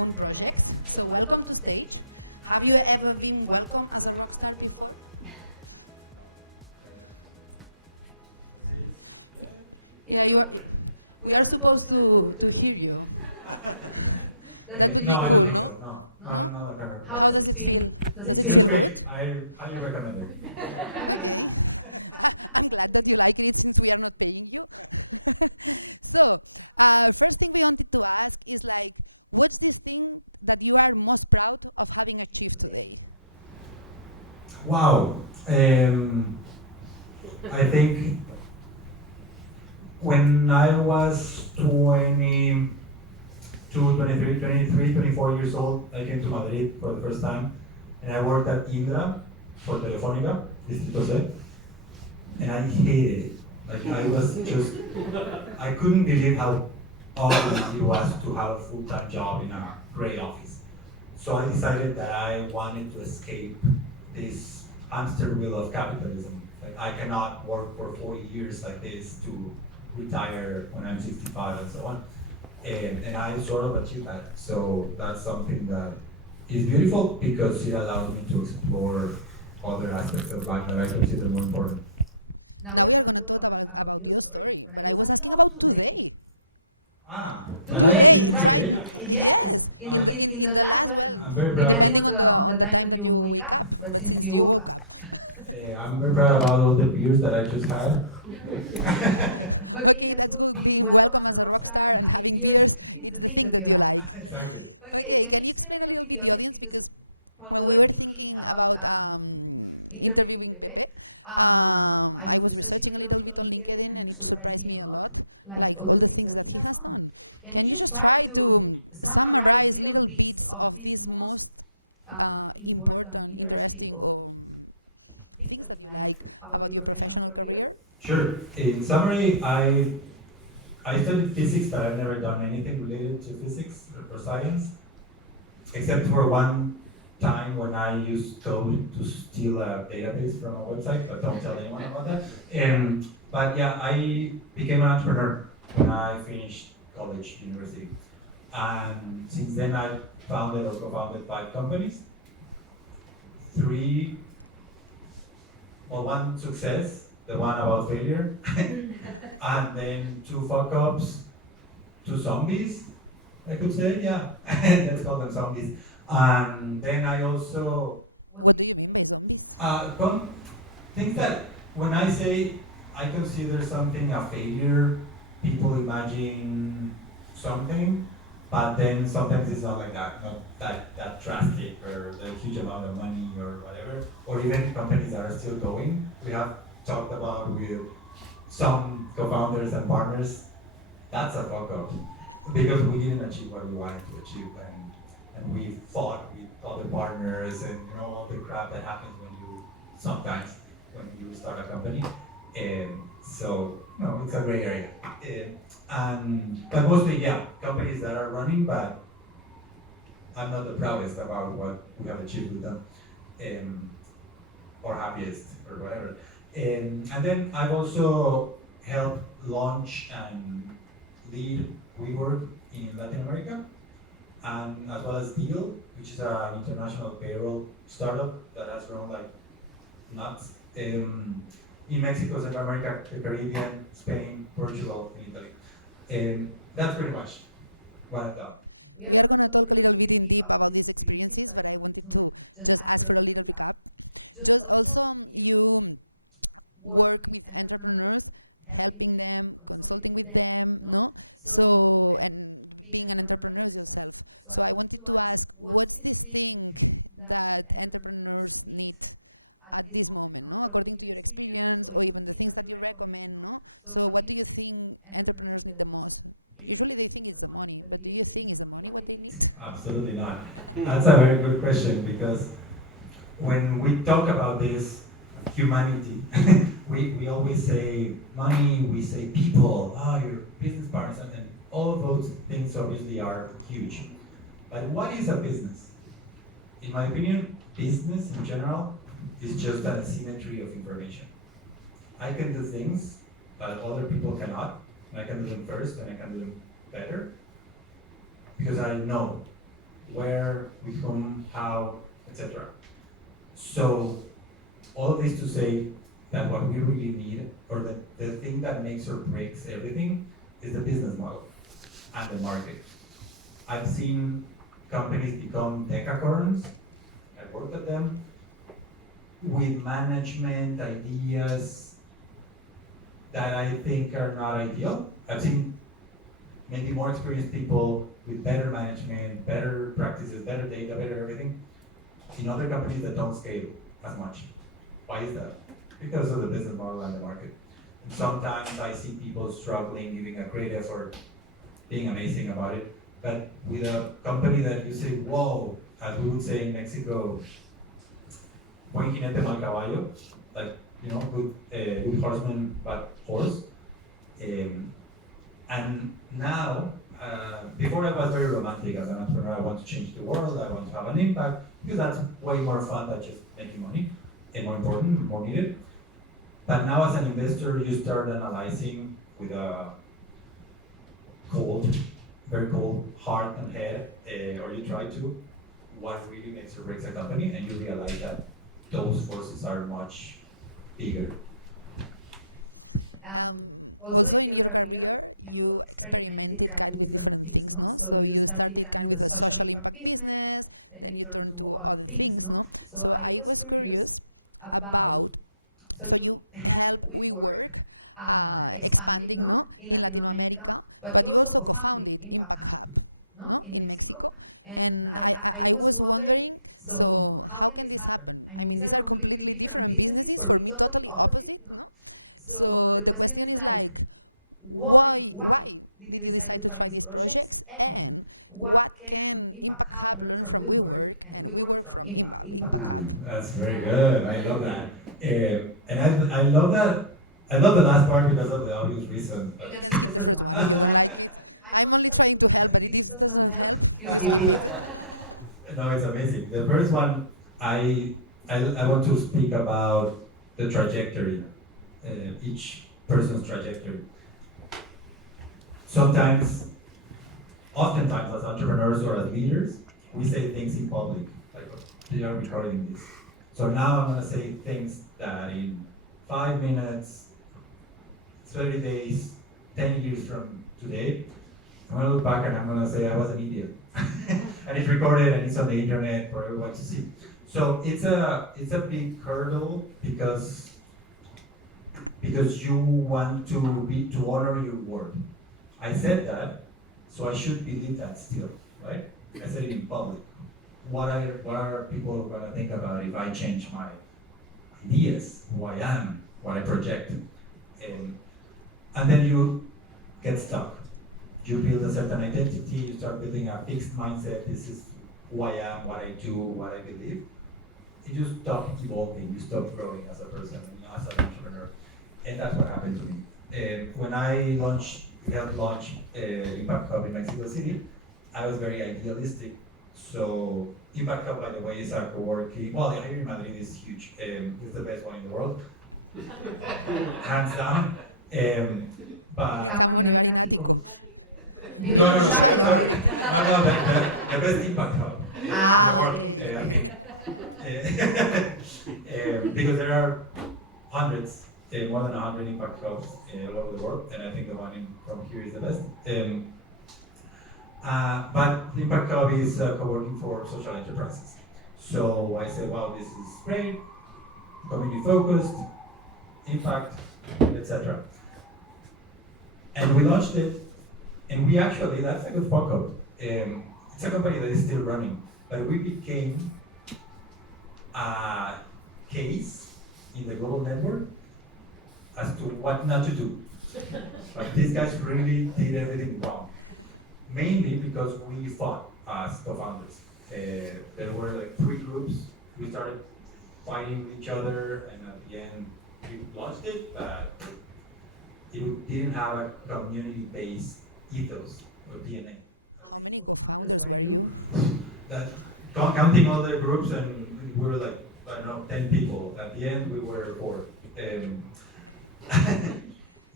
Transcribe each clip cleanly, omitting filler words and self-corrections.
own project. So welcome to stage. Have you ever been welcome as a rockstar before? Yeah, we are supposed to hear you. No, I don't think so. No, not like her. How does it feel? Does it It feel feels great. I highly recommend it. Okay. Wow. I think when I was 24 years old, I came to Madrid for the first time, and I worked at Indra for Telefónica, Distrito C, and I hated it. Like I couldn't believe how awesome it was to have a full-time job in a great office. So I decided that I wanted to escape this hamster wheel of capitalism. Like I cannot work for 40 years like this to retire when I'm 65 and so on. And I sort of achieved that. So that's something that is beautiful because it allows me to explore other aspects of life that I consider more important. Now we are going to talk about your story, but I was asking about today. But I achieved Right? today. Yes, in the last well, I'm very proud. depending on the time that you wake up, but since you woke up. I'm very proud about all the beers that I just had. Okay, that's good. Being welcome as a rock star and having beers is the thing that you like. Exactly. Okay, can you explain a little bit the audience? Because when we were thinking about interviewing Pepe, I was researching a little bit on LinkedIn and it surprised me a lot, like all the things that he has done. Can you just try to summarize little bits of these most important, interesting, or things that you like about your professional career? Sure. In summary, I studied physics, but I've never done anything related to physics or science, except for one time when I used code to steal a database from a website, but don't tell anyone about that. But yeah, I became an entrepreneur when I finished college, university. And since then, I founded or co-founded 5 companies. Three, well, one success, the one about failure, and then 2 fuck-ups, 2 zombies, I could say, yeah. Let's call them zombies. And then I also think that when I say I consider something a failure, people imagine something, but then sometimes it's not like that, not that drastic or a huge amount of money or whatever, or even companies that are still going. We have talked about with some co-founders and partners, that's a fuck up because we didn't achieve what we wanted to achieve, and we fought with other partners and all the crap that happens sometimes when you start a company. And so no, it's a gray area. But mostly, yeah, companies that are running, but I'm not the proudest about what we have achieved with them, or happiest or whatever. And then I've also helped launch and lead WeWork in Latin America, and as well as Deel, which is an international payroll startup that has grown like nuts in Mexico, Central America, the Caribbean, Spain, Portugal, and Italy. And that's pretty much what I've done. We are going to talk a little bit in deep about these experiences, but I wanted to just ask for a little bit back. Just also, you work with entrepreneurs, helping them, consulting with them, no? So, and being an entrepreneur yourself. So I wanted to ask, what's this thing that entrepreneurs need at this moment, no? Or with your experience, or even the things that you recommend, no? So what do you think entrepreneurs need the most? Usually they think it's the money, but do you think it's the money that they need? Absolutely not. That's a very good question because when we talk about this humanity, we always say money, we say people, your business partners, and all of those things obviously are huge. But what is a business? In my opinion, business in general is just an asymmetry of information. I can do things that other people cannot. I can do them first and I can do them better because I know where, with whom, how, etc. So all of this to say that what we really need, or the thing that makes or breaks everything, is the business model and the market. I've seen companies become decacorns. I worked at them with management ideas that I think are not ideal. I've seen maybe more experienced people with better management, better practices, better data, better everything, in other companies that don't scale as much. Why is that? Because of the business model and the market. And sometimes I see people struggling, giving a great effort, being amazing about it, but with a company that you say, whoa, as we would say in Mexico, buen jinete mal caballo, like, good horseman, bad horse. And now, before I was very romantic as an entrepreneur. I want to change the world, I want to have an impact, because that's way more fun than just making money, and more important, more needed. But now as an investor, you start analyzing with a cold, very cold heart and head, or you try to, what really makes or breaks a company, and you realize that those forces are much bigger. Um, Also in your career, you experimented kind of different things, no? So you started kind with a social impact business, then you turned to other things, no? So I was curious about, so you help WeWork expanding, no, in Latin America, but you also co-founded Impact Hub, no, in Mexico. And I was wondering, so how can this happen? I mean, these are completely different businesses, or we totally opposite, no? So the question is like, why did you decide to try these projects, and what can Impact Hub learn from WeWork and WeWork from Impact Hub? That's very good. I love that. And I love that. I love the last part because of the obvious reason. You can skip the first one. So like, I'm only trying to, but if it doesn't help, you skip it. No, it's amazing. The first one, I want to speak about the trajectory, each person's trajectory. Sometimes, oftentimes, as entrepreneurs or as leaders, we say things in public, like they are recording this. So now I'm gonna say things that in 5 minutes, 30 days, 10 years from today, I'm gonna look back and I'm gonna say I was an idiot. And it's recorded and it's on the internet for everyone to see. So it's a big hurdle because you want to honor your word. I said that, so I should believe that still, right? I said it in public. What are people gonna think about if I change my ideas, who I am, what I project? And then you get stuck. You build a certain identity, you start building a fixed mindset, this is who I am, what I do, what I believe. You stop evolving, you stop growing as a person, as an entrepreneur. And that's what happened to me. When I helped launch Impact Hub in Mexico City, I was very idealistic. So Impact Hub, by the way, is a co-working, well, here in Madrid is huge. It's the best one in the world, hands down. But Come on, you're in Attico. no, sorry. No, the best Impact Hub in the world. Okay. I mean, because there are hundreds, more than 100 impact hubs all over the world, and I think the one from here is the best. But the Impact Hub is co-working for social enterprises. So I said, wow, this is great, community focused, impact, etc. And we launched it, and we actually, that's a good fuck up. It's a company that is still running, but we became a case in the global network as to what not to do. Like these guys really did everything wrong. Mainly because we fought as co-founders. There were like 3 groups. We started fighting with each other, and at the end we launched it, but it didn't have a community-based ethos or DNA. How many co-founders were you? That counting all the groups, and we were like, I don't know, 10 people. At the end, we were 4.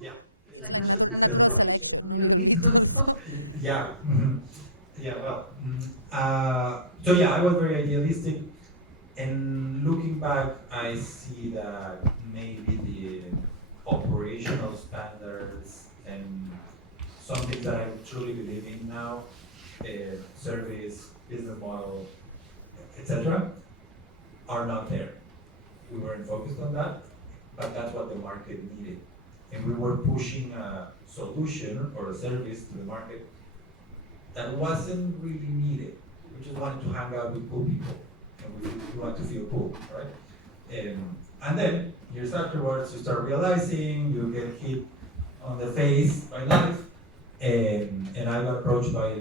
Yeah. It's like natural selection, a little bit also. Yeah. Mm-hmm. Yeah, well, so yeah, I was very idealistic, and looking back, I see that maybe the operational standards and some things that I truly believe in now, service, business model, etc., are not there. We weren't focused on that, but that's what the market needed. And we were pushing a solution or a service to the market that wasn't really needed. We just wanted to hang out with cool people, and we want to feel cool, right? And then years afterwards, you start realizing you get hit on the face by life, and I got approached by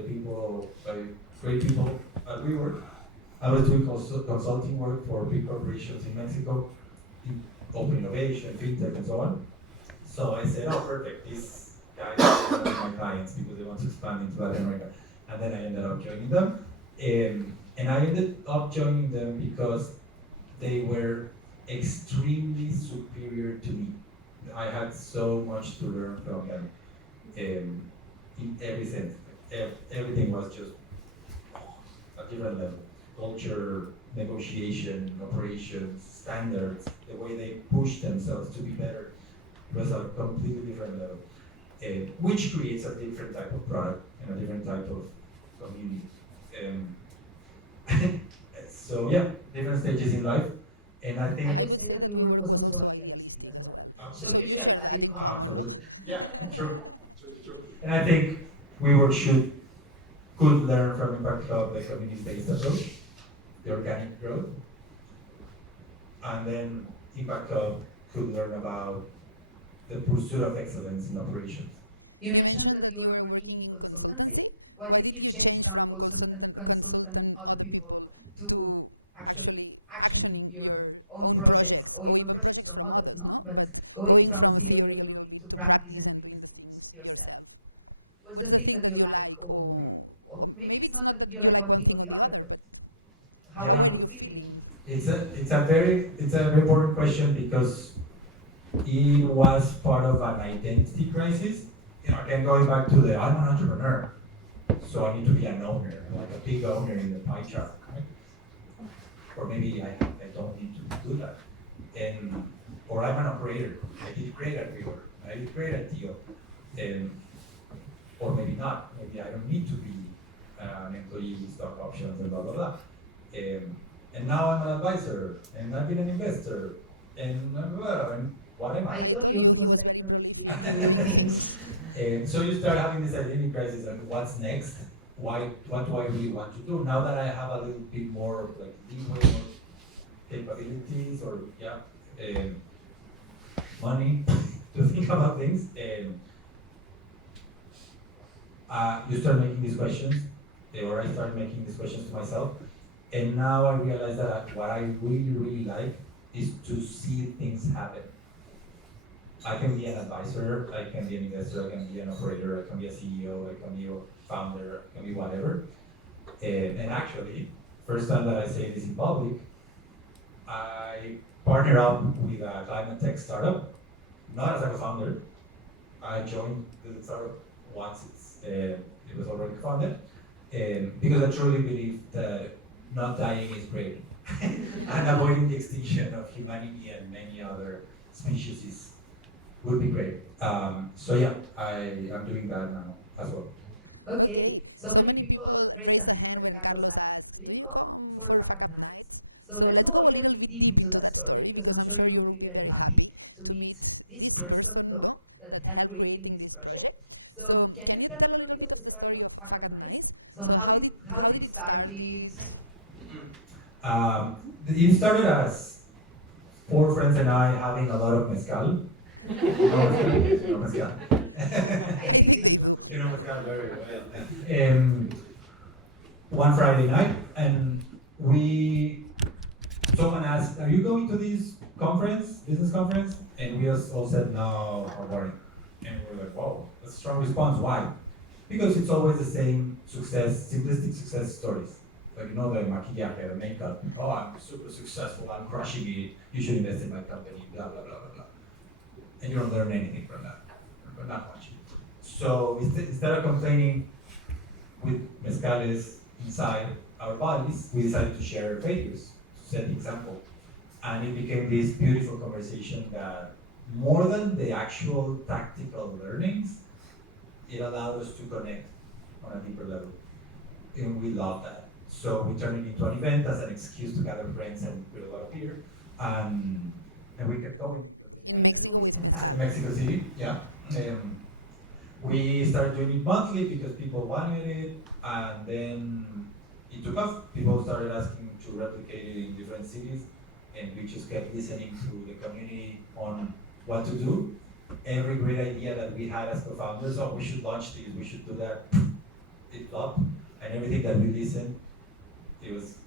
great people at WeWork. I was doing consulting work for big corporations in Mexico, in open innovation, fintech, and so on. So I said, oh, perfect, these guys are my clients because they want to expand into Latin America. And then I ended up joining them. And I ended up joining them because they were extremely superior to me. I had so much to learn from them in every sense. Everything was just a different level. Culture, negotiation, operations, standards, the way they push themselves to be better was a completely different level, which creates a different type of product and a different type of community. So yeah, different stages in life, and I think. I would say that WeWork was also idealistic as well. Absolutely. So you share that in common. Absolutely. Yeah, true. True. And I think WeWork could learn from Impact Hub the community-based approach, the organic growth, and then Impact Hub could learn about the pursuit of excellence in operations. You mentioned that you were working in consultancy. Why did you change from consultant other people to actually actioning your own projects or even projects from others, no? But going from theory a little bit to practice and business things yourself. What's the thing that you like, or maybe it's not that you like one thing or the other, but how Yeah. are you feeling? It's a very important question because it was part of an identity crisis. Again, going back to I'm an entrepreneur, so I need to be an owner, like a big owner in the pie chart, right? Or maybe I don't need to do that. Or I'm an operator. I did great at WeWork. I did great at Deel. Or maybe not. Maybe I don't need to be an employee with stock options and blah blah blah. And now I'm an advisor, and I've been an investor, and what am I I? told you he was very prolific in doing things. So you start having this identity crisis, and what's next? What do I really want to do now that I have a little bit more like leeway, more capabilities, or money to think about things? You start making these questions, or I started making these questions to myself, and now I realize that what I really like is to see things happen. I can be an advisor, I can be an investor, I can be an operator, I can be a CEO, I can be a founder, I can be whatever. And actually, first time that I say this in public, I partnered up with a climate tech startup, not as a co-founder. I joined the startup once it was already funded, because I truly believe that not dying is great, and avoiding the extinction of humanity and many other species would be great. So yeah, I am doing that now as well. Okay, so many people raise their hand when Carlos asked, do you come for Fuckup Nights? So let's go a little bit deep into that story because I'm sure you will be very happy to meet this person that helped creating this project. So can you tell a little bit of the story of Fuckup Nights? So how did it start? It started as 4 friends and I having a lot of mezcal. You know mezcal? You know mezcal. I think they do. You know mezcal very well. One Friday night, and someone asked, "Are you going to this business conference?" And we all said, "No, we're boring." And we were like, "Whoa, that's a strong response. Why?" Because it's always the same simplistic success stories. Like, the maquillaje, the makeup. Oh, I'm super successful, I'm crushing it, you should invest in my company, blah, blah, blah, blah, blah. And you don't learn anything from that, but not much. So instead of complaining, with mezcales inside our bodies, we decided to share failures, to set the example. And it became this beautiful conversation that more than the actual tactical learnings, it allowed us to connect on a deeper level. And we love that. So we turned it into an event as an excuse to gather friends and with a lot of beer. And we kept going because Mexico is in fantastic. Mexico City, yeah. We started doing it monthly because people wanted it, and then it took off. People started asking to replicate it in different cities, and we just kept listening to the community on what to do. Every great idea that we had as co-founders, oh, we should launch this, we should do that, it flopped. And everything that we listened, it was,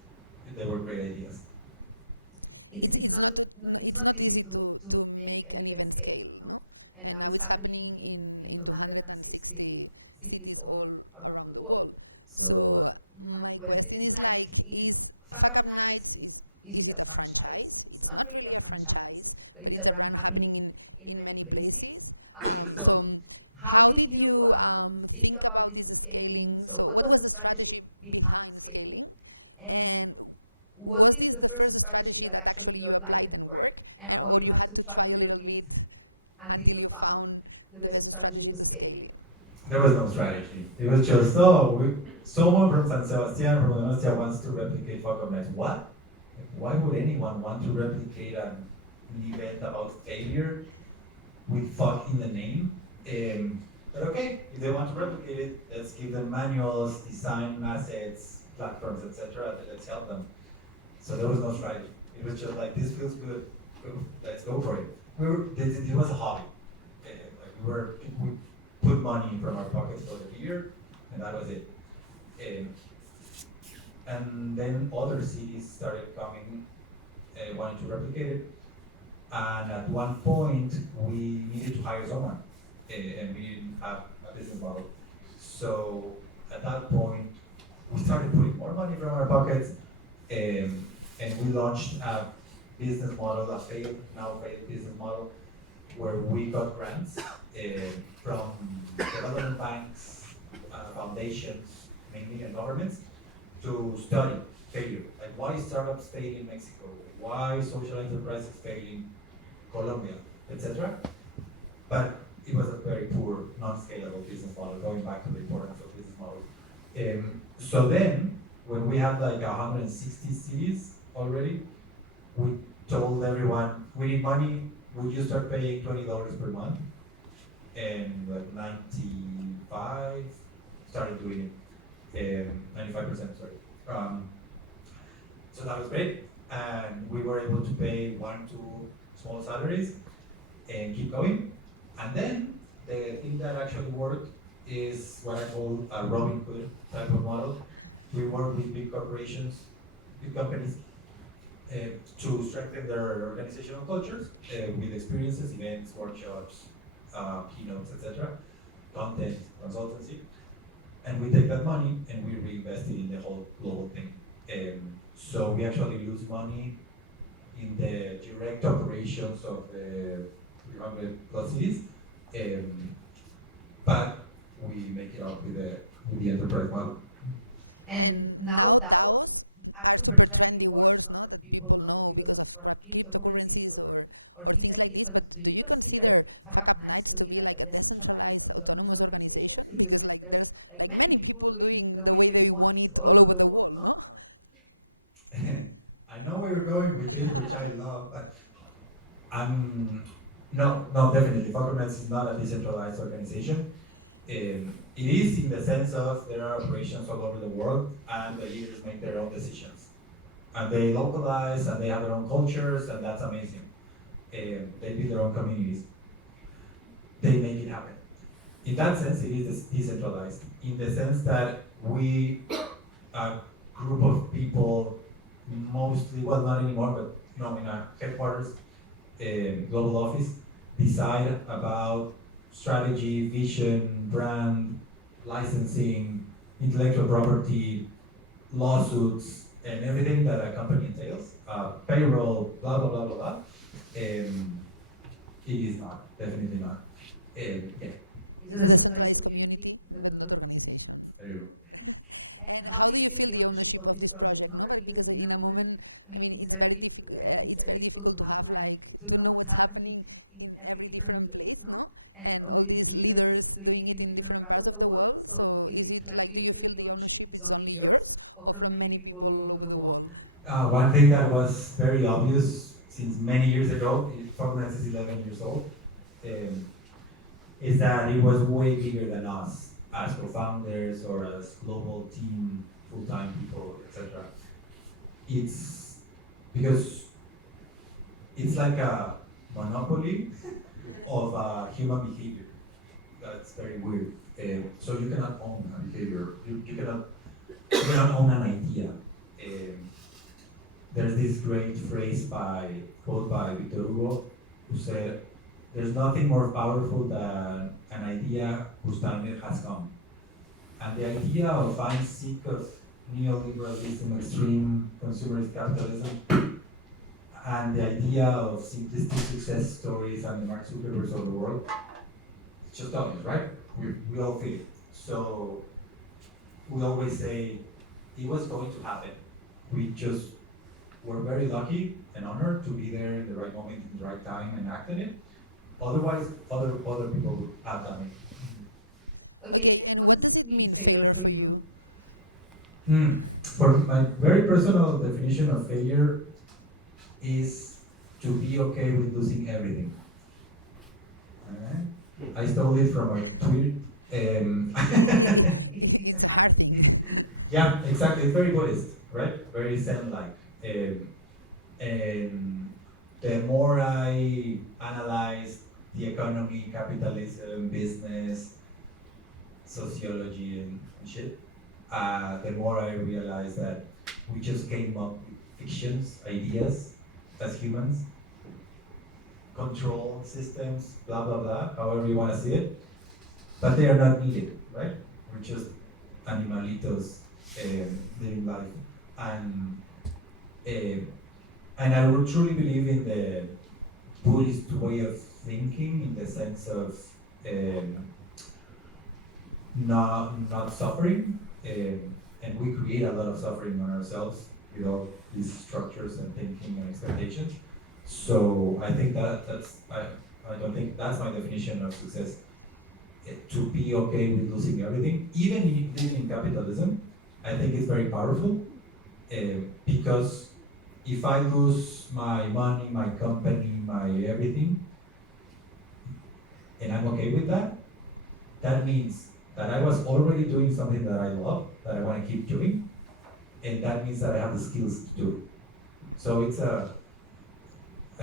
they were great ideas. It's not easy to make an event scale, no? And now it's happening in 260 cities all around the world. So my question is like, is Fuckup Nights, is it a franchise? It's not really a franchise, but it's a brand happening in many places. So how did you think about this scaling? So what was the strategy behind the scaling? And was this the first strategy that actually you applied and worked, and or you had to try a little bit until you found the best strategy to scale it? There was no strategy. It was just, oh, someone from San Sebastian, from Venecia, wants to replicate Fuckup Nights. What? Why would anyone want to replicate an event about failure with fuck in the name? But okay, if they want to replicate it, let's give them manuals, design assets, platforms, etc. Let's help them. So there was no strategy. It was just like, this feels good. Let's go for it. It was a hobby. We put money from our pockets for the beer, and that was it. And then other cities started coming, wanting to replicate it. And at one point, we needed to hire someone, and we didn't have a business model. So at that point, we started putting more money from our pockets, and we launched a business model, now failed business model, where we got grants from development banks, foundations, mainly, and governments to study failure. Like, why startups fail in Mexico? Why social enterprises fail in Colombia, etc. But it was a very poor, non-scalable business model, going back to the importance of business models. So then, when we had like 160 cities already, we told everyone, we need money, would you start paying $20 per month? And like 95 started doing it, 95%, sorry. So that was great, and we were able to pay 1-2 small salaries and keep going. And then the thing that actually worked is what I call a Robin Hood type of model. We work with big corporations, big companies, to strengthen their organizational cultures with experiences, events, workshops, keynotes, etc., content, consultancy. And we take that money and we reinvest it in the whole global thing. So we actually lose money in the direct operations of the 300 plus cities, but we make it up with the enterprise model. And now DAOs are super trendy words, no? That people know because of cryptocurrencies or things like this. But do you consider Fuckup Nights to be like a decentralized autonomous organization? Because like there's like many people doing the way they want it all over the world, no? I know where you're going with this, which I love, but no, definitely. Fuckup Nights is not a decentralized organization. It is in the sense of there are operations all over the world, and the leaders make their own decisions. And they localize, and they have their own cultures, and that's amazing. They build their own communities. They make it happen. In that sense, it is decentralized. In the sense that we, a group of people, mostly, well, not anymore, but in our headquarters, global office, decide about strategy, vision, brand, licensing, intellectual property, lawsuits, and everything that a company entails, payroll, blah, blah, blah, blah, blah. It is not, definitely not. Yeah. It's a decentralized community, but not organization. Very good. how do you feel the ownership of this project? No, because in a moment, I mean, it's very difficult to have like to know what's happening in every different place, no? And all these leaders doing it in different parts of the world. So is it like, do you feel the ownership is only yours, or from many people all over the world? One thing that was very obvious since many years ago, Fuckup Nights is 11 years old, um, is that it was way bigger than us as co-founders or as global team, full-time people, etc. It's because it's like a monopoly of human behavior. That's very weird. So you cannot own a behavior. You cannot own an idea. There's this great phrase quote by Victor Hugo, who said, "There's nothing more powerful than an idea whose time has come." And the idea of I'm sick of neoliberalism, extreme consumerist capitalism, and the idea of simplistic success stories and the Mark Zuckerbergs of the world, it's just obvious, right? We all feel it. So we always say it was going to happen. We just were very lucky and honored to be there in the right moment, in the right time, and act on it. Otherwise, other people would have done it. Okay, and what does it mean failure for you? For my very personal definition of failure is to be okay with losing everything. Alright? I stole it from a tweet. It's a hard thing. Yeah, exactly. It's very Buddhist, right? Very Zen-like. And the more I analyze the economy, capitalism, business, sociology, and shit, the more I realize that we just came up with fictions, ideas, as humans, control systems, blah blah blah, however you want to see it, but they are not needed, right? We're just animalitos living life, and I would truly believe in the Buddhist way of thinking, in the sense of not suffering, and we create a lot of suffering on ourselves with all these structures and thinking and expectations. So I think I don't think that's my definition of success. To be okay with losing everything, even living in capitalism, I think it's very powerful, because if I lose my money, my company, my everything, and I'm okay with that, that means that I was already doing something that I love, that I want to keep doing, and that means that I have the skills to do it. So it's I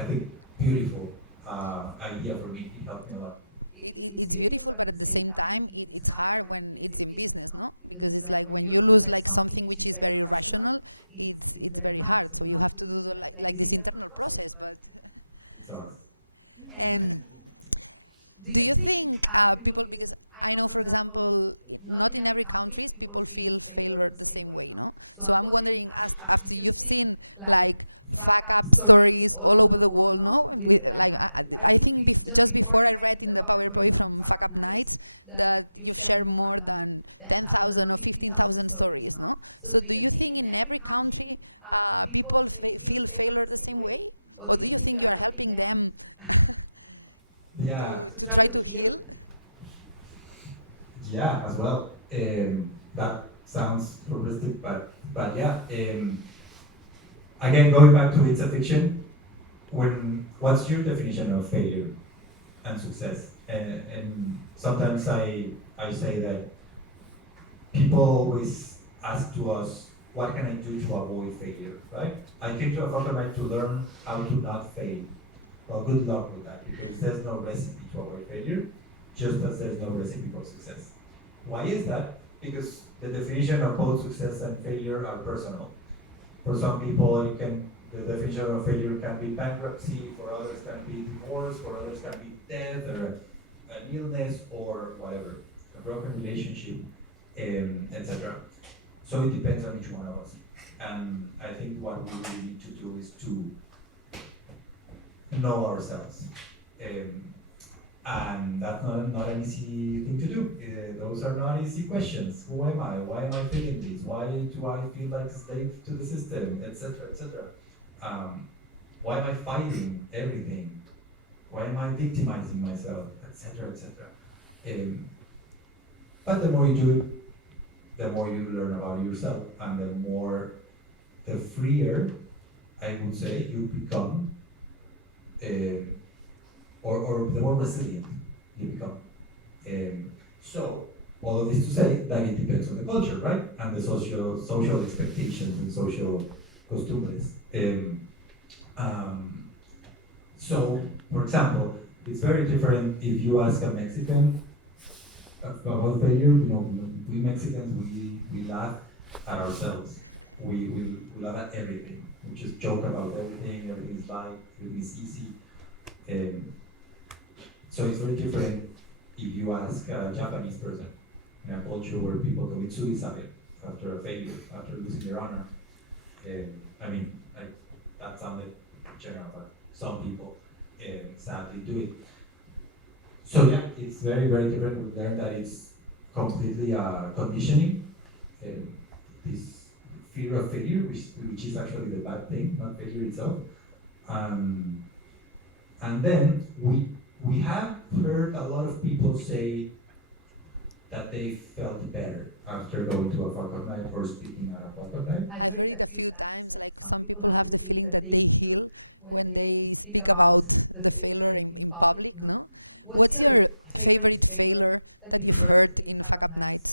think, beautiful idea for me. It helped me a lot. It's beautiful, but at the same time, it is hard when it's a business, no? Because it's like when you lose like something which is very rational, it's very hard. So you have to do like this internal process. But It sucks. and do you think people? Because I know, for example, not in every country people feel failure the same way, no? So I'm wondering, do you think like fuck up stories all over the world, no? Like I think just before I read in the PowerPoint from Fuckup Nights that you've shared more than 10,000 or 50,000 stories, no? So do you think in every country people feel failure the same way, or do you think you are helping them Yeah, to try to heal? yeah, as well. That sounds futuristic, but yeah. Again, going back to it's a fiction. What's your definition of failure and success? And sometimes I say that people always ask to us, what can I do to avoid failure, right? I came to a Fuckup Night to learn how to not fail. Well, good luck with that, because there's no recipe to avoid failure, just as there's no recipe for success. Why is that? Because the definition of both success and failure are personal. For some people, the definition of failure can be bankruptcy, for others can be divorce, for others can be death, or an illness, or whatever, a broken relationship, etc. So it depends on each one of us. And I think what we really need to do is to know ourselves. And that's not an easy thing to do. Those are not easy questions. Who am I? Why am I feeling this? Why do I feel like a slave to the system, etc., etc.? Um, why am I fighting everything? Why am I victimizing myself, etc., etc.? Um, but the more you do it, the more you learn about yourself, and the freer, I would say, you become, um, or the more resilient you become. So, all of this to say that it depends on the culture, right? And the social expectations and social costumbres. Um, so, for example, it's very different if you ask a Mexican about failure. You know, we Mexicans, we laugh at ourselves. We laugh at everything. We just joke about everything. Everything is light. Everything is easy. Um, so it's very different if you ask a Japanese person in a culture where people commit suicide after a failure, after losing their honor. I mean, that sounded general, but some people sadly do it. So yeah, it's very, very different. We learned that it's completely conditioning. Um, this fear of failure, which is actually the bad thing, not failure itself. Um, and then we have heard a lot of people say that they felt better after going to a Fuckup Night or speaking at a Fuckup Night. I've read a few times that some people have the feeling that they hear when they speak about the failure in public, no? What's your favorite failure that you've heard in Fuckup Nights?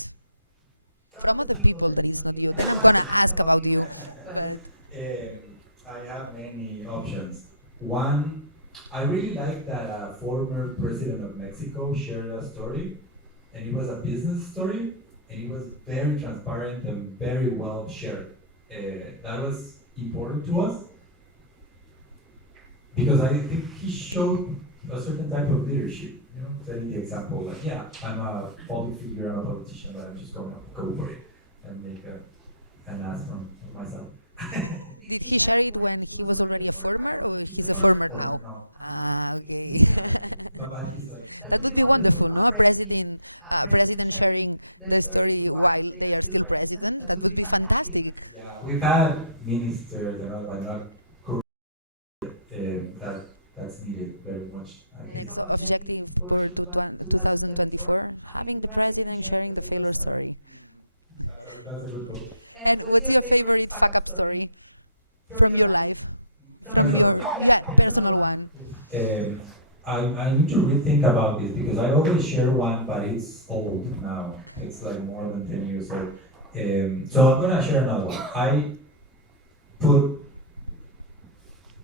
From other people that is not you. I don't want to ask about you, but I have many options. One, I really like that a former president of Mexico shared a story, and it was a business story, and it was very transparent and very well shared. That was important to us because I think he showed a certain type of leadership. You know, setting the example, like, yeah, I'm a public figure, I'm a politician, but I'm just going to go for it and make an ass from myself. did he share it when he was already a former or when he's a former? Former, no. Okay. But he's like, That would be wonderful, no? President sharing the story while they are still president. That would be fantastic. yeah, we've had ministers and all, but not correct. That's needed very much. I And think. so objective for 2024. I mean, the president sharing the failure story. That's a good goal. And what's your favorite fuck up story from your life? From Personal. Yeah, personal one. I need to rethink about this because I always share one, but it's old now. It's like more than 10 years old. So I'm gonna share another one. I put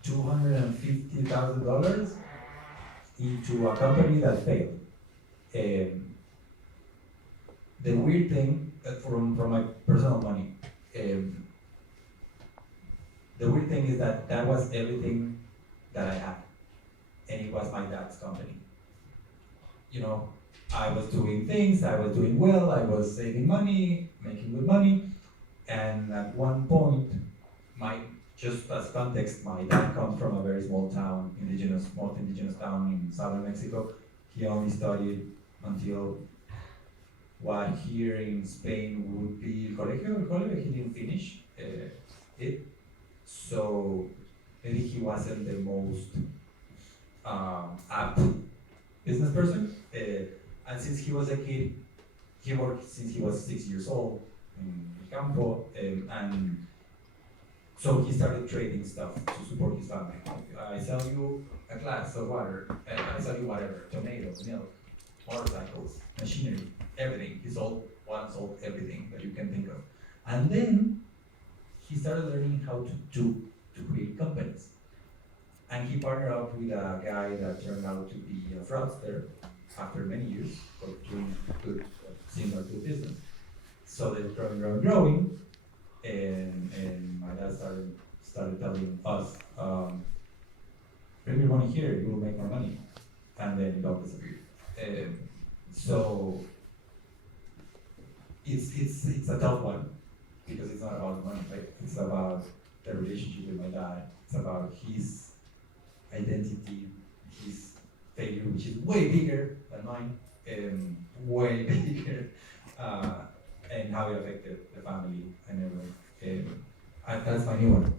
$250,000 into a company that failed. The weird thing from my personal money, the weird thing is that was everything that I had, and it was my dad's company. You know, I was doing things, I was doing well, I was saving money, making good money, and at one point, just as context, my dad comes from a very small town, multi-indigenous town in southern Mexico. He only studied until what here in Spain would be colegio. He didn't finish it, so maybe he wasn't the most apt business person. And since he was a kid, he worked since he was 6 years old in campo, and so he started trading stuff to support his family. I sell you a glass of water, I sell you whatever, tomatoes, milk, motorcycles, machinery, everything. He sold everything that you can think of. And then he started learning how to create companies. And he partnered up with a guy that turned out to be a fraudster after many years of doing good, similar to business. So they're growing, and my dad started telling us, bring your money here, you will make more money, and then it all disappeared. So it's a tough one because it's not about money, right? It's about the relationship with my dad. It's about his identity, his failure, which is way bigger than mine, way bigger, and how it affected the family and everything. That's my new one.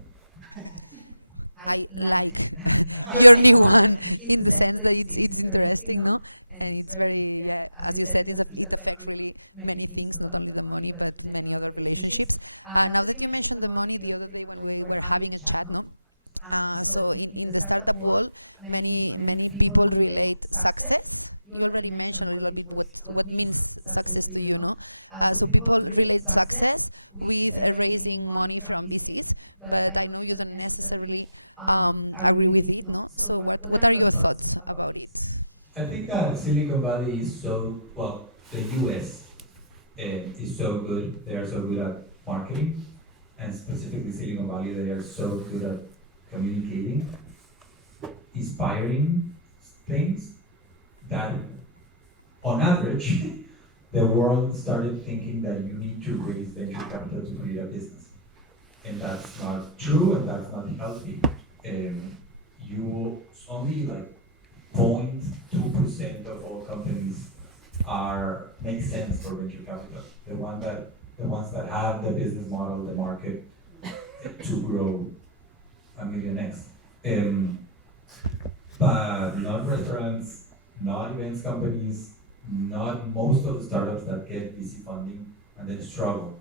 I like your new one in the sense that it's interesting, no? And it's very, as you said, it affects really many things, not only the money, but many other relationships. Now that you mentioned the money, the other day when we were having a chat, no? So in the startup world, many people relate success. You already mentioned a little bit what means success to you, no? So people relate success with raising money from VCs, but I know you don't necessarily are really big, no? So what are your thoughts about it? I think that Silicon Valley is so, well, the US is so good. They are so good at marketing, and specifically Silicon Valley, they are so good at communicating, inspiring things that, on average, the world started thinking that you need to raise venture capital to create a business, and that's not true, and that's not healthy. You only like 0.2% of all companies make sense for venture capital. The ones that have the business model, the market to grow a million X. But not restaurants, not events companies, not most of the startups that get VC funding and then struggle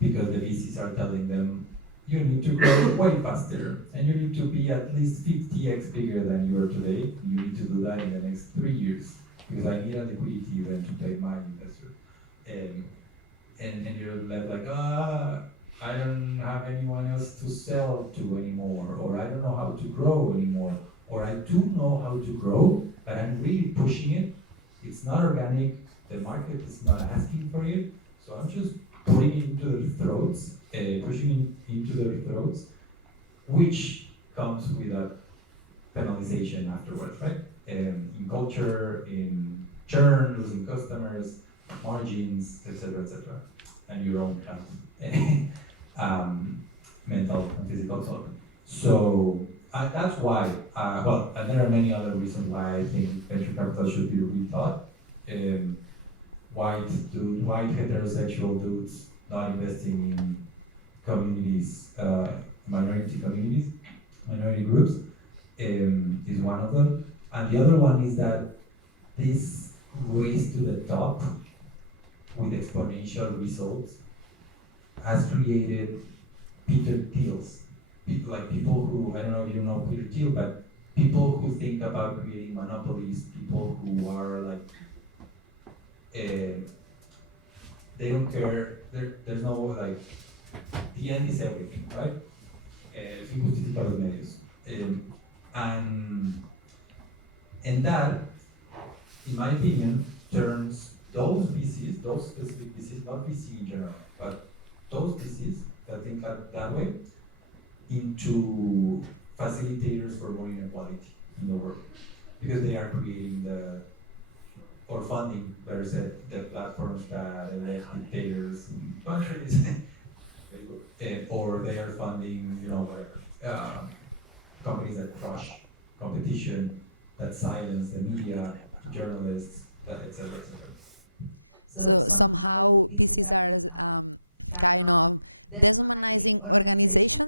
because the VCs are telling them you need to grow way faster and you need to be at least 50x bigger than you are today. You need to do that in the next 3 years because I need a liquidity event to pay my investor. And you're left like, I don't have anyone else to sell to anymore, or I don't know how to grow anymore, or I do know how to grow, but I'm really pushing it. It's not organic, the market is not asking for it, so I'm just putting it into their throats, pushing it into their throats, which comes with a penalization afterwards, right? In culture, in churn, losing customers, margins, etc., etc., and your own health, mental and physical health. So that's why. Well, and there are many other reasons why I think venture capital should be rethought. White heterosexual dudes not investing in communities, minority communities, minority groups, is one of them. And the other one is that this race to the top with exponential results has created Peter Thiels. People who, I don't know if you know Peter Thiel, but people who think about creating monopolies, people who are like, they don't care, there's no like, the end is everything, right? Fin justifica los medios. And that, in my opinion, turns those VCs, those specific VCs, not VC in general, but those VCs that think that way, into facilitators for more inequality in the world. Because they are creating or funding, better said, the platforms that elect dictators in countries, or they are funding, whatever, companies that crush competition, that silence the media, journalists, etc., etc. So somehow this is a kind of dehumanizing organizations.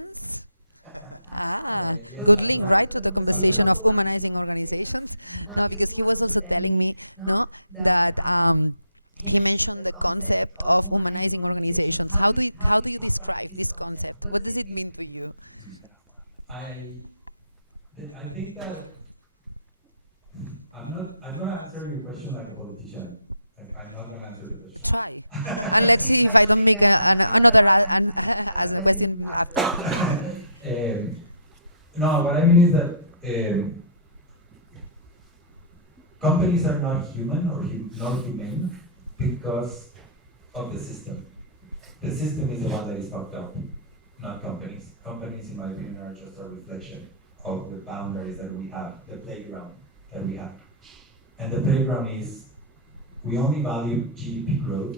Yes, Looking absolutely. right to the conversation of humanizing organizations. Because he was also telling me, no, that he mentioned the concept of humanizing organizations. How do you describe this concept? What does it mean for you? I think that I'm gonna answer your question like a politician. I'm not gonna answer the question. Let's see if I don't make another question after. No, what I mean is that companies are not human or not humane because of the system. The system is the one that is fucked up, not companies. Companies, in my opinion, are just a reflection of the boundaries that we have, the playground that we have. And the playground is, we only value GDP growth,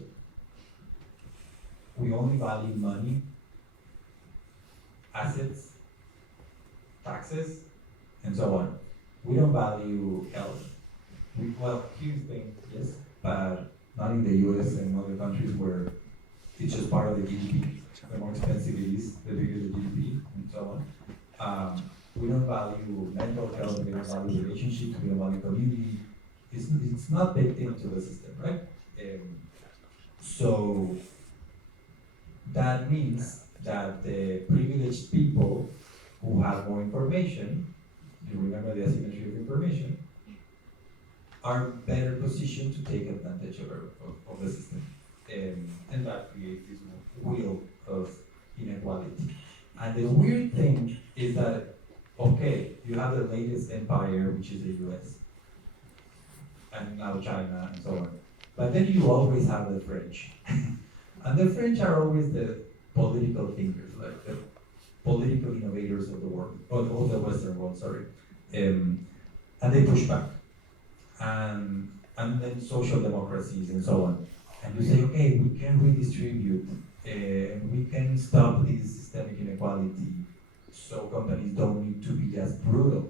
we only value money, assets, taxes, and so on. We don't value health, Well, here in Spain, yes, but not in the US and other countries where it's just part of the GDP. The more expensive it is, the bigger the GDP, and so on. We don't value mental health, we don't value relationships, we don't value community. It's not baked into the system, right? Um, so that means that the privileged people who have more information, you remember the asymmetry of information, are better positioned to take advantage of the system. And that creates this wheel of inequality. And the weird thing is that, okay, you have the latest empire, which is the US, and now China, and so on. But then you always have the French. And the French are always the political thinkers, like the political innovators of the world, of the Western world, sorry. And they push back. And then social democracies and so on. And you say, okay, we can redistribute, we can stop this systemic inequality, so companies don't need to be as brutal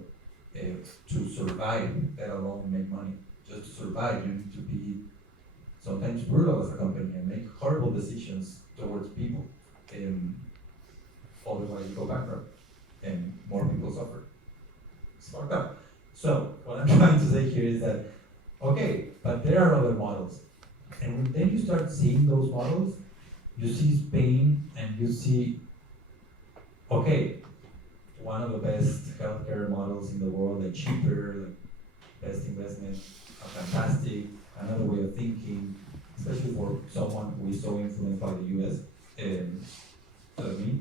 to survive, let alone make money. Just to survive, you need to be sometimes brutal as a company and make horrible decisions towards people. Otherwise, you go bankrupt and more people suffer. It's fucked up. So, what I'm trying to say here is that, okay, but there are other models. And when then you start seeing those models, you see Spain and you see, okay, one of the best healthcare models in the world, like cheaper, like best investment, fantastic, another way of thinking, especially for someone who is so influenced by the US, like me.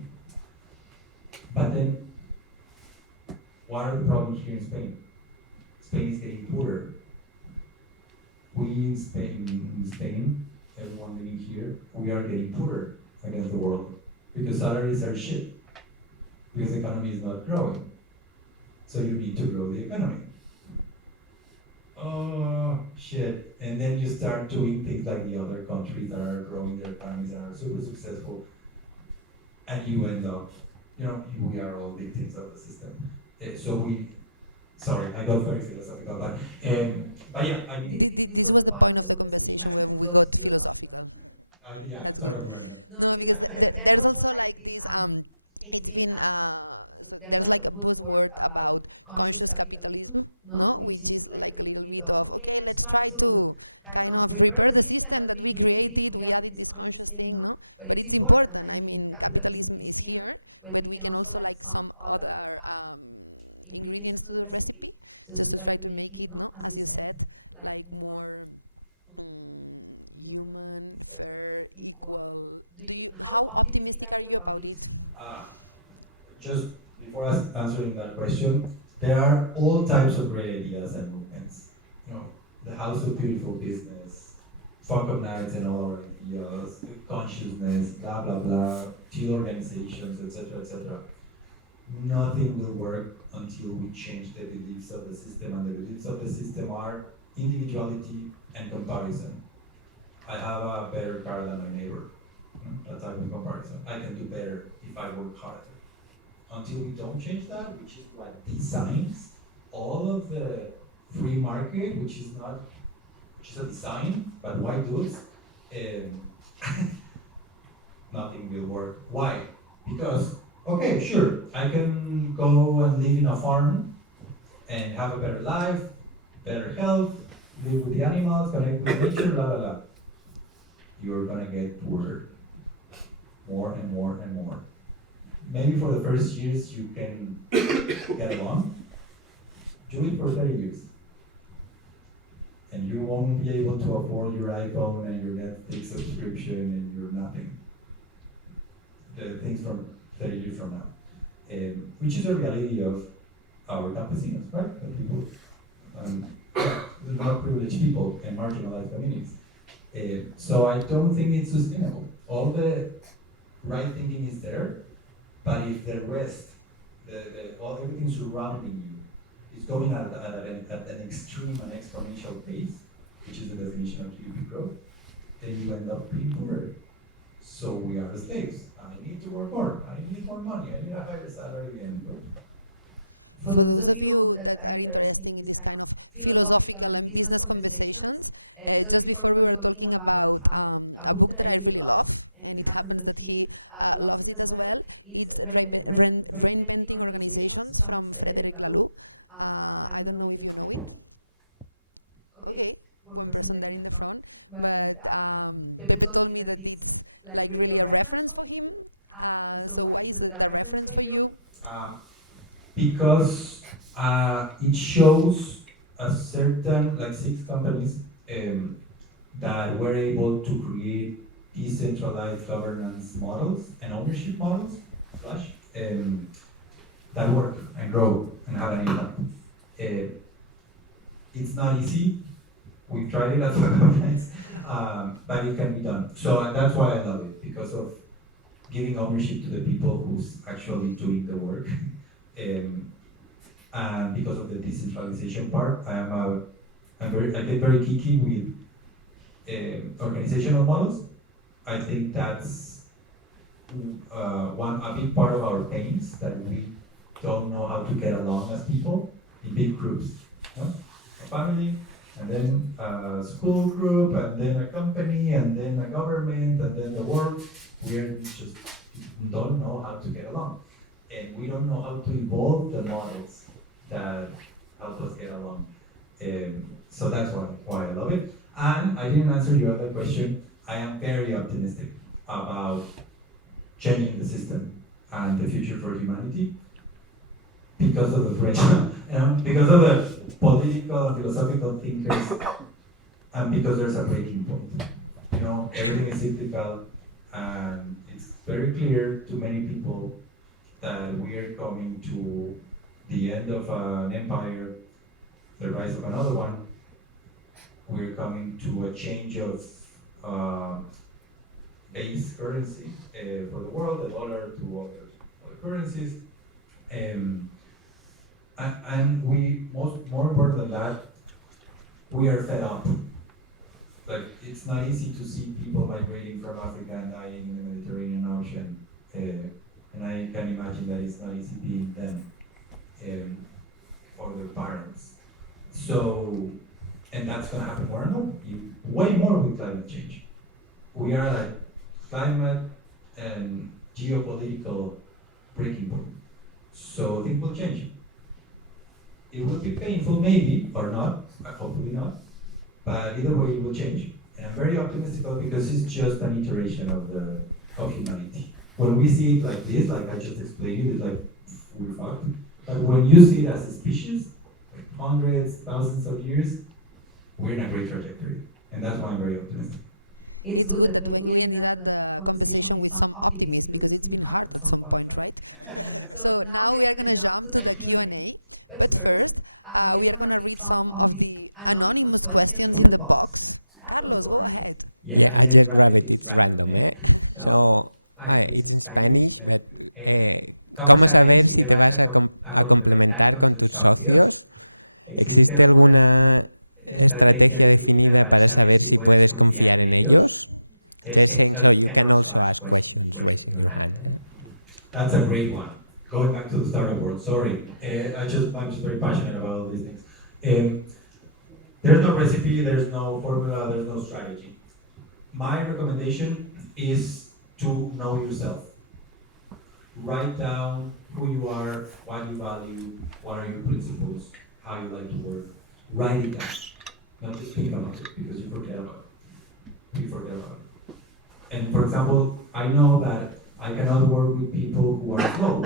But then, what are the problems here in Spain? Spain is getting poorer. We in Spain, everyone living here, we are getting poorer against the world because salaries are shit, because the economy is not growing. So you need to grow the economy. Oh, shit. And then you start doing things like the other countries that are growing their economies and are super successful, and you end up, we are all victims of the system. Sorry, I got very philosophical, but yeah, I mean. This was the point of the conversation when we got philosophical. Yeah, sort of right. No, because there's also like this, it's been, so there's like a buzzword about conscious capitalism, no? Which is like a little bit of, okay, let's try to kind of revert the system that we created, we have this conscious thing, no? But it's important, I mean, capitalism is here, but we can also like some other ingredients to the recipe, just to try to make it, no, as you said, like more human, fair, equal. How optimistic are you about it? Just before us answering that question, there are all types of great ideas and movements. The House of Beautiful Business, Fuckup Nights and all our ideas, consciousness, blah blah blah, teal organizations, etc., etc. Nothing will work until we change the beliefs of the system, and the beliefs of the system are individuality and comparison. I have a better car than my neighbor. That type of comparison. I can do better if I work harder. Until we don't change that, which is what designs all of the free market, which is a design, but white dudes, nothing will work. Why? Because, okay, sure, I can go and live in a farm and have a better life, better health, live with the animals, connect with nature, blah, blah, blah. You're gonna get poorer more and more and more. Maybe for the first years you can get along. Do it for 30 years. And you won't be able to afford your iPhone and your Netflix subscription and your nothing. The things from 30 years from now. Which is the reality of our campesinos, right? The people, the not privileged people and marginalized communities. So I don't think it's sustainable. All the right thinking is there, but if the rest, everything surrounding you is going at an extreme and exponential pace, which is the definition of GDP growth, then you end up being poorer. So we are the slaves. I need to work more. I need more money. I need a higher salary. And for those of you that are interested in this kind of philosophical and business conversations. Just before we were talking about a book that I really love, and it happens that he loves it as well. It's Reinventing Organizations from Frederick Laloux. I don't know if you know it. Okay, one person there in the front. But Pepe told me that it's like really a reference for him. So what is the reference for you? Um, because it shows a certain, like 6 companies that were able to create decentralized governance models and ownership models, slash, that work and grow and have an impact. It's not easy. We've tried it at Fuckup Nights, but it can be done. So that's why I love it, because of giving ownership to the people who's actually doing the work. And because of the decentralization part, I get very geeky with organizational models. I think that's a big part of our pains, that we don't know how to get along as people in big groups. No? A family, and then a school group, and then a company, and then a government, and then the work. We just don't know how to get along. And we don't know how to evolve the models that help us get along. So that's why I love it. And I didn't answer your other question. I am very optimistic about changing the system and the future for humanity because of the French, because of the political and philosophical thinkers, and because there's a breaking point. You know, everything is cyclical, and it's very clear to many people that we are coming to the end of an empire, the rise of another one. We're coming to a change of base currency for the world, the dollar to other currencies. And we, more important than that, we are fed up. Like, it's not easy to see people migrating from Africa and dying in the Mediterranean Ocean. And I can imagine that it's not easy being them or their parents. So, and that's going to happen more and more, way more with climate change. We are at climate and geopolitical breaking point. So things will change. It will be painful, maybe, or not, hopefully not, but either way it will change. And I'm very optimistic because it's just an iteration of humanity. When we see it like this, like I just explained it, it's like, we're fucked. But when you see it as a species, like hundreds, thousands of years, we're in a great trajectory. And that's why I'm very optimistic. It's good that we ended up the conversation with some optimism, because it's been hard at some point, right? So now we're going to jump to the Q&A. But first, we're going to read some of the anonymous questions in the box. Carlos, go ahead. Yeah, I just grabbed it, it's random, eh? So, it's in Spanish, but ¿cómo sabes si te vas a complementar con tus socios? ¿Existe alguna estrategia definida para saber si puedes confiar en ellos? So you can also ask questions, raising your hand. That's a great one. Going back to the startup world, sorry. I'm just very passionate about all these things. There's no recipe, there's no formula, there's no strategy. My recommendation is to know yourself. Write down who you are, what you value, what are your principles, how you like to work. Write it down. Not just think about it, because you forget about it. You forget about it. And for example, I know that I cannot work with people who are slow.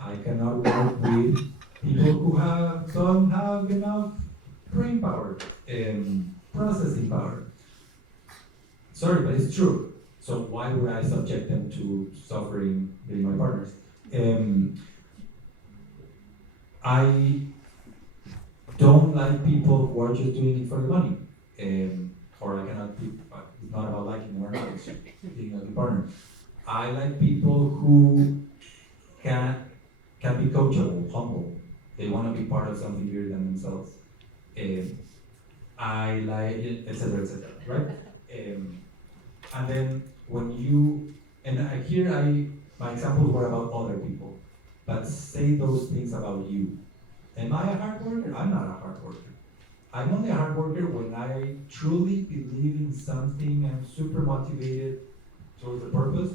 I cannot work with people who don't have enough brain power and processing power. Sorry, but it's true. So why would I subject them to suffering being my partners? I don't like people who are just doing it for the money. Or I cannot be, it's not about liking them or not, it's just being a good partner. I like people who can be coachable, humble. They want to be part of something bigger than themselves. I like it, etc., right? And then when you, my examples were about other people, but say those things about you. Am I a hard worker? I'm not a hard worker. I'm only a hard worker when I truly believe in something, I'm super motivated towards the purpose,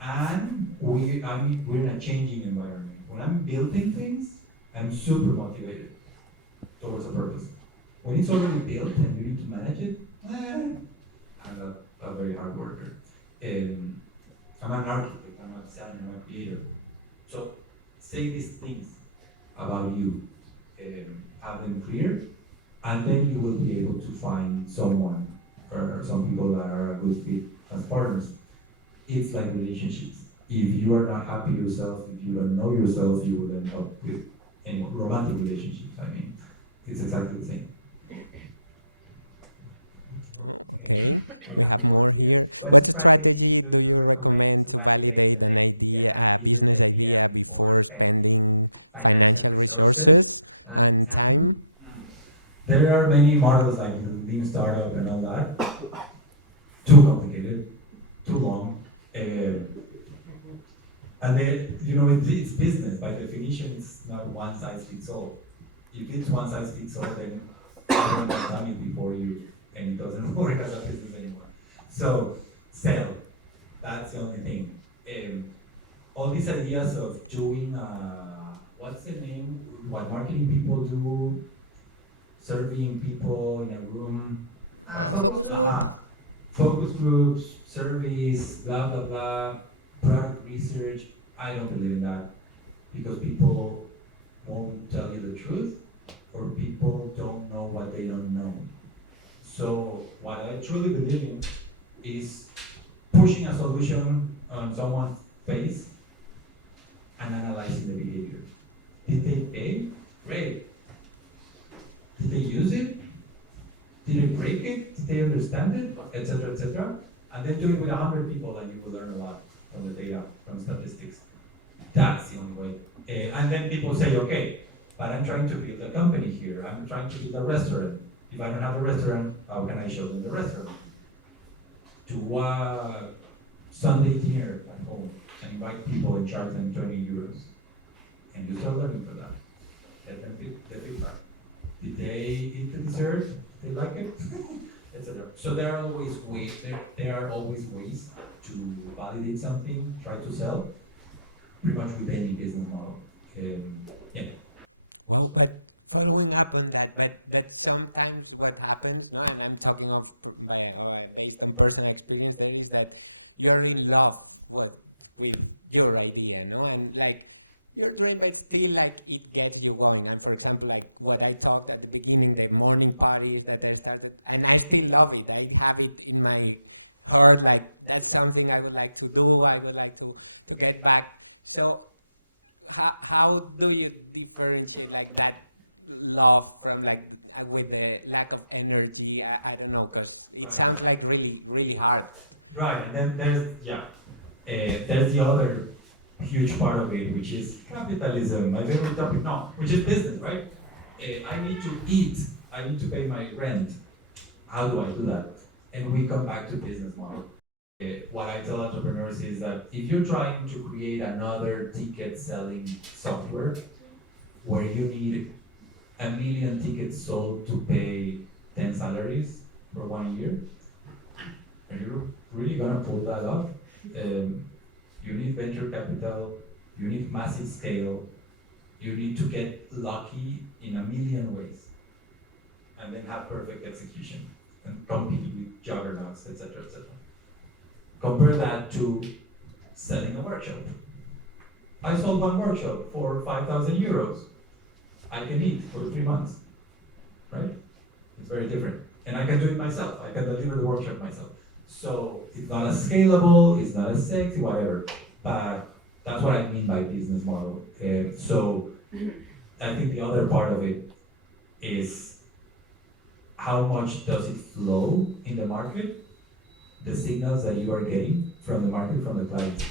and we're in a changing environment. When I'm building things, I'm super motivated towards a purpose. When it's already built and you need to manage it, I'm not a very hard worker. Um, I'm an architect, I'm a designer, I'm a creator. So say these things about you, have them clear, and then you will be able to find someone or some people that are a good fit as partners. It's like relationships. If you are not happy yourself, if you don't know yourself, you will end up with any romantic relationships. I mean, it's exactly the same. Okay, we have more here. What strategy do you recommend to validate an idea, a business idea before spending financial resources and time? There are many models like lean startup and all that. Too complicated, too long. And then, it's business. By definition, it's not one size fits all. If it's one size fits all, then everyone has done it before you, and it doesn't work as a business anymore. So, sell. That's the only thing. All these ideas of doing, what's the name? What marketing people do, serving people in a room. Focus group. Focus groups, surveys, blah blah blah, product research. I don't believe in that because people won't tell you the truth, or people don't know what they don't know. So what I truly believe in is pushing a solution on someone's face and analyzing the behavior. Did they pay? Great. Did they use it? Did they break it? Did they understand it? Etc. Etc. And then do it with 100 people, and you will learn a lot from the data, from statistics. That's the only way. And then people say, okay, but I'm trying to build a company here. I'm trying to build a restaurant. If I don't have a restaurant, how can I show them the restaurant? Do a Sunday dinner at home and invite people and charge them 20 euros. And you start learning from that. Get them the feedback. Did they eat the dessert? They like it? Etc. So there are always ways. There are always ways to validate something, try to sell. Pretty much with any business model. Yeah. Well, but following up on that, but that's sometimes what happens, no? And I'm talking of based on personal experience, that is that you really love what with your idea, no? And like you're doing that still like it gets you going. And for example, like what I talked at the beginning, the morning party that I started, and I still love it. I have it in my heart, like that's something I would like to do. I would like to get back. So how do you differentiate like that love from like with the lack of energy? I don't know, because it sounds like really hard. Right, and then there's the other huge part of it, which is capitalism. My favorite topic, no, which is business, right? I need to eat. I need to pay my rent. How do I do that? And we come back to business model. What I tell entrepreneurs is that if you're trying to create another ticket selling software where you need 1 million tickets sold to pay 10 salaries for 1 year, are you really gonna pull that off? You need venture capital, you need massive scale, you need to get lucky in 1 million ways, and then have perfect execution and compete with juggernauts, etc., etc. Compare that to selling a workshop. I sold one workshop for 5,000 euros. I can eat for 3 months, right? It's very different. And I can do it myself. I can deliver the workshop myself. So it's not as scalable, it's not as sexy, whatever. But that's what I mean by business model. So I think the other part of it is how much does it flow in the market, the signals that you are getting from the market, from the clients.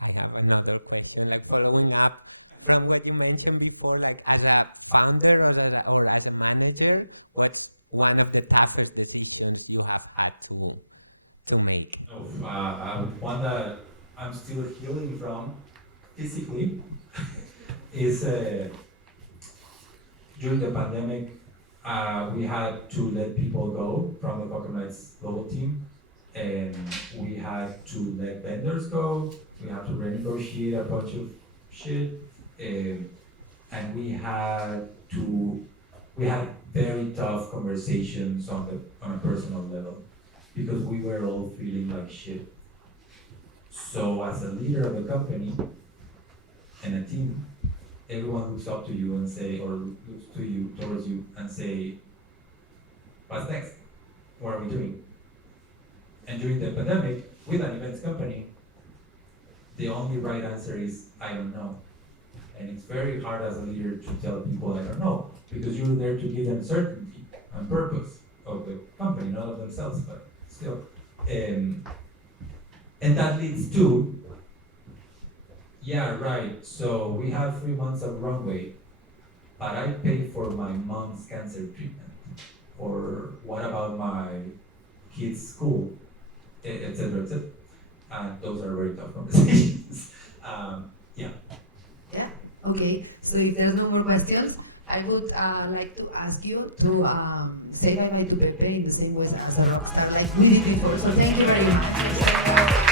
I have another question, like following up from what you mentioned before, like as a founder or as a manager, what's one of the toughest decisions you have had to make? One that I'm still healing from physically is during the pandemic, we had to let people go from the Fuckup Nights global team, and we had to let vendors go. We had to renegotiate a bunch of shit, and we had very tough conversations on a personal level because we were all feeling like shit. So as a leader of a company and a team, everyone looks up to you and say, or looks to you, towards you and say, what's next? What are we doing? And during the pandemic, with an events company, the only right answer is, I don't know. And it's very hard as a leader to tell people, I don't know, because you're there to give them certainty and purpose of the company, not of themselves, but still. And that leads to, yeah, right, so we have 3 months of runway, but I pay for my mom's cancer treatment, or what about my kid's school, etc., etc. And those are very tough conversations. Yeah. Yeah, okay, so if there's no more questions, I would like to ask you to say bye-bye to Pepe in the same way as a rockstar, like we did before. So thank you very much.